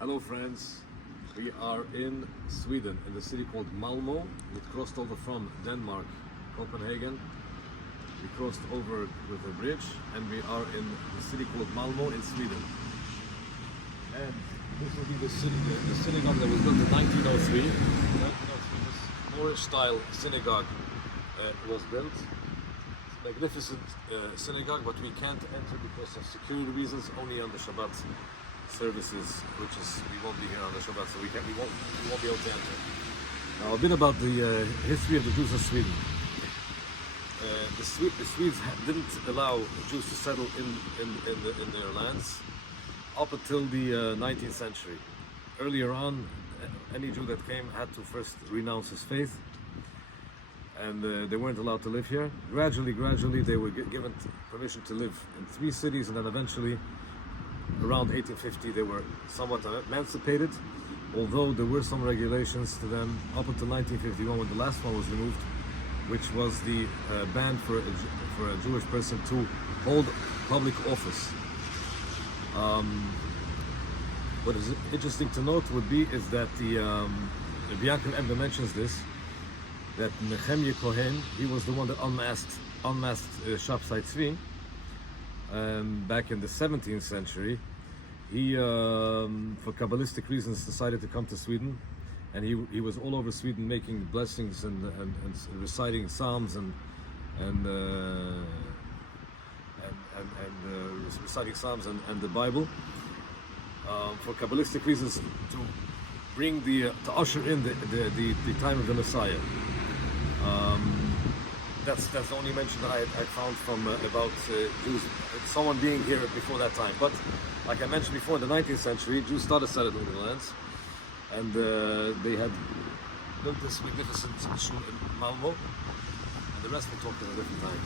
Hello friends, we are in Sweden, in the city called Malmö. We crossed over from Denmark, Copenhagen. We crossed over with a bridge and we are in the city called Malmö in Sweden. And this will be the synagogue that was built in 1903. In 1903, this Moorish style synagogue was built. It's a magnificent synagogue, but we can't enter because of security reasons, only on the Shabbat services, which is, we won't be here on the Shabbat, so we won't be able to enter. Now a bit about the history of the Jews of Sweden. The Swedes didn't allow Jews to settle in their lands up until the 19th century. Earlier on, any Jew that came had to first renounce his faith, and they weren't allowed to live here. Gradually they were given permission to live in 3 cities, and then eventually around 1850 they were somewhat emancipated, although there were some regulations to them up until 1951 when the last one was removed, which was the ban for a Jewish person to hold public office. What is interesting to note is that the Bianca Ember mentions this, that Nehemiah Cohen, he was the one that unmasked Shabtai Tzvi. Back in the 17th century, he, for Kabbalistic reasons, decided to come to Sweden, and he was all over Sweden making blessings and reciting psalms and reciting psalms and the Bible, for Kabbalistic reasons, to bring to usher in the time of the Messiah. That's the only mention that I found from about Jews, someone being here before that time. But like I mentioned before, in the 19th century, Jews started settling the lands, and they had built this magnificent shul in Malmö, and the rest we'll talk at a different time.